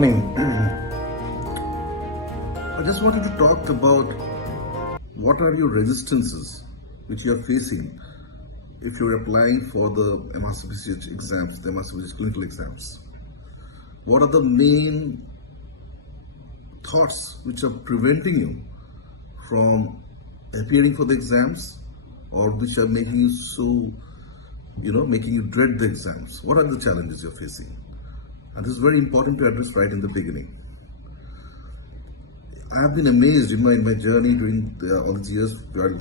morning. I just wanted to talk about what are your resistances which you are facing if you're applying for the MRCPCH exams, the MRCPCH clinical exams. What are the main thoughts which are preventing you from appearing for the exams, or which are making you so, making you dread the exams? What are the challenges you're facing? And this is very important to address right in the beginning. I have been amazed in my journey during all these years, going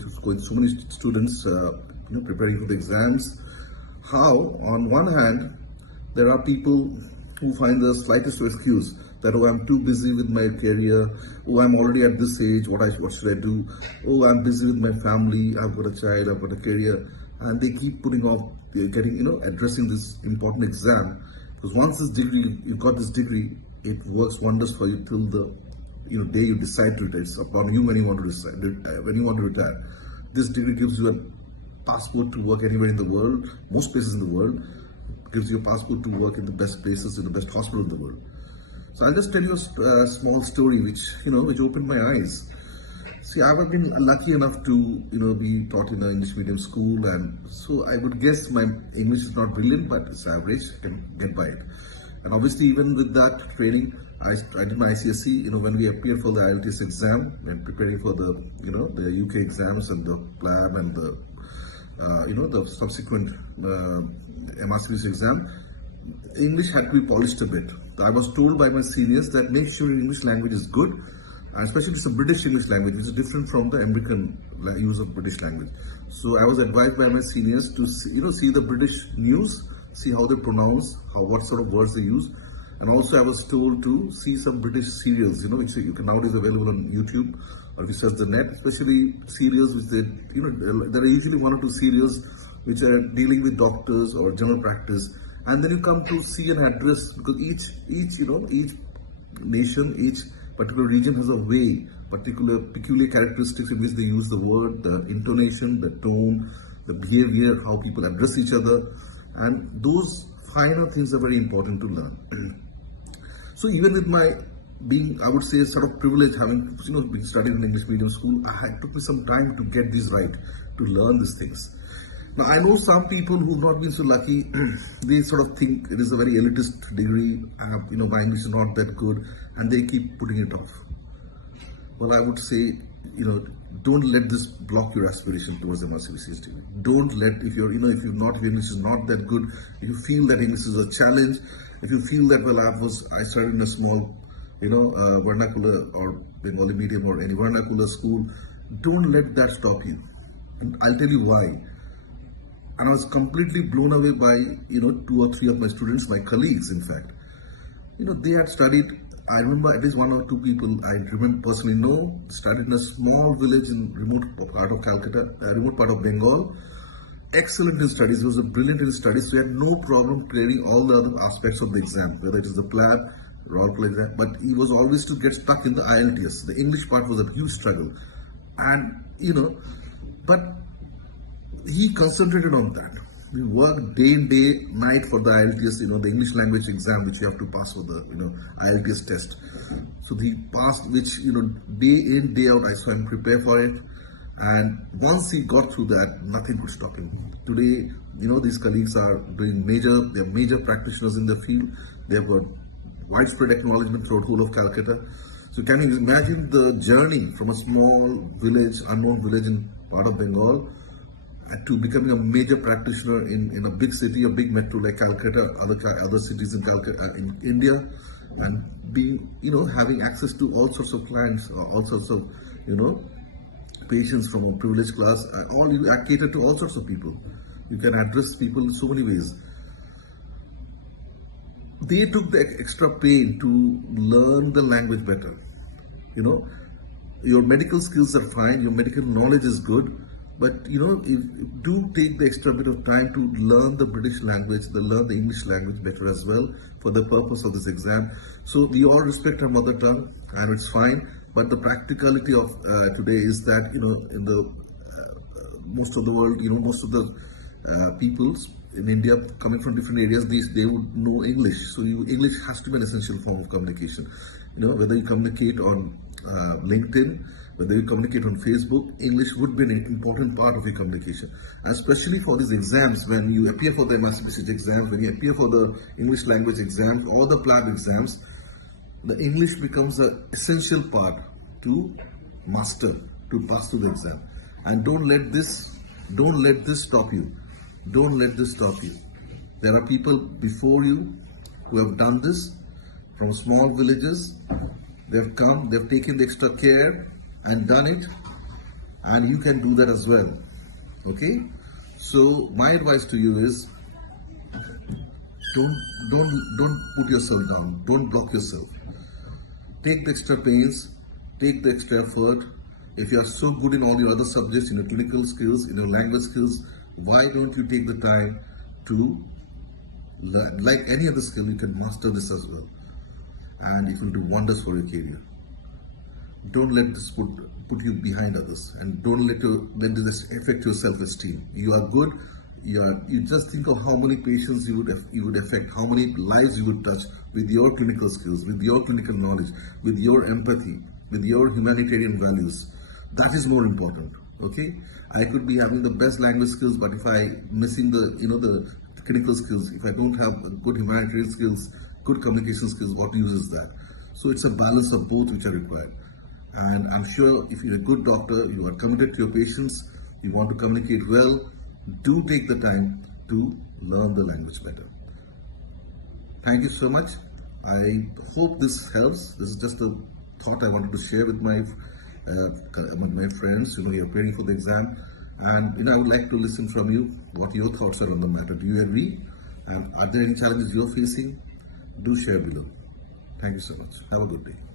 through so many students, preparing for the exams. How, on one hand, there are people who find the slightest excuse that, oh, I'm too busy with my career, oh, I'm already at this age, what should I do? Oh, I'm busy with my family, I've got a child, I've got a career, and they keep putting off addressing this important exam, because once you've got this degree, it works wonders for you till the day you decide to retire. It's upon you when you want to decide, when you want to retire. This degree gives you a passport to work anywhere in the world, most places in the world. It gives you a passport to work in the best places, in the best hospital in the world. So I'll just tell you a small story which opened my eyes. See, I've been lucky enough to be taught in an English medium school, and so I would guess my English is not brilliant, but it's average. I can get by it. And obviously, even with that training, I did my ICSE. When we appeared for the IELTS exam, when preparing for the the UK exams and the PLAB and the subsequent MRCPCH exam, English had to be polished a bit. I was told by my seniors that make sure your English language is good, especially it's a British English language, which is different from the American use of British language. So I was advised by my seniors to see the British news, see how they pronounce, what sort of words they use, and also I was told to see some British serials, which you can nowadays available on YouTube, or if you search the net, especially serials which there are usually one or two serials which are dealing with doctors or general practice. And then you come to see an address, because each nation, each particular region has a way, peculiar characteristics in which they use the word, the intonation, the tone, the behavior, how people address each other, and those finer things are very important to learn. So even with my being, I would say, sort of privilege, having been studying in English medium school, it took me some time to get these right, to learn these things. Now, I know some people who've not been so lucky, they sort of think it is a very elitist degree, my English is not that good, and they keep putting it off. Well, I would say, don't let this block your aspiration towards the MRCPCH degree. Don't let, if your English is not that good, if you feel that English is a challenge, if you feel that, well, I started in a small, vernacular or Bengali medium or any vernacular school, don't let that stop you. And I'll tell you why. And I was completely blown away by, 2 or 3 of my students, my colleagues, in fact. They had studied, I remember at least 1 or 2 people I remember personally studied in a small village in remote part of Calcutta, remote part of Bengal. Excellent in studies, he was brilliant in studies, so he had no problem clearing all the other aspects of the exam, whether it is the PLAB, Royal College exam, but he was always to get stuck in the IELTS. The English part was a huge struggle. And, but he concentrated on that. We worked day and night for the IELTS, the English language exam, which you have to pass for the, IELTS test. So he passed, which, day in, day out, I saw him prepare for it. And once he got through that, nothing could stop him. Today, these colleagues are doing they're major practitioners in the field. They've got widespread acknowledgement throughout the whole of Calcutta. So can you imagine the journey from a small village, unknown village in part of Bengal, to becoming a major practitioner in a big city, a big metro like Calcutta, other cities in Calcutta, in India, and being, having access to all sorts of clients, all sorts of, patients from a privileged class, you cater to all sorts of people. You can address people in so many ways. They took the extra pain to learn the language better. Your medical skills are fine, your medical knowledge is good, but do take the extra bit of time to learn the British language, learn the English language better as well for the purpose of this exam. So we all respect our mother tongue, and it's fine. But the practicality of today is that in the most of the world, most of the peoples in India, coming from different areas, they would know English. So English has to be an essential form of communication. Whether you communicate on LinkedIn, whether you communicate on Facebook, English would be an important part of your communication. And especially for these exams, when you appear for the MRCPCH exams, when you appear for the English language exams or the PLAB exams, the English becomes an essential part to master, to pass through the exam. And don't let this stop you. Don't let this stop you. There are people before you who have done this from small villages. They've come, they've taken the extra care and done it, and you can do that as well. Okay? So my advice to you is don't put yourself down. Don't block yourself. Take the extra pains, take the extra effort. If you are so good in all your other subjects, in your clinical skills, in your language skills, why don't you take the time to learn? Like any other skill, you can master this as well. And it will do wonders for your career. Don't let this put you behind others, and don't let this affect your self-esteem. You are good. You just think of how many patients you would affect, how many lives you would touch with your clinical skills, with your clinical knowledge, with your empathy, with your humanitarian values. That is more important. Okay, I could be having the best language skills, but if I missing the clinical skills, if I don't have good humanitarian skills, good communication skills, what use is that? So it's a balance of both which are required. And I'm sure if you're a good doctor, you are committed to your patients, you want to communicate well, do take the time to learn the language better. Thank you so much. I hope this helps. This is just a thought I wanted to share with my friends. You're preparing for the exam, and I would like to listen from you what your thoughts are on the matter. Do you agree? And are there any challenges you're facing? Do share below. Thank you so much. Have a good day.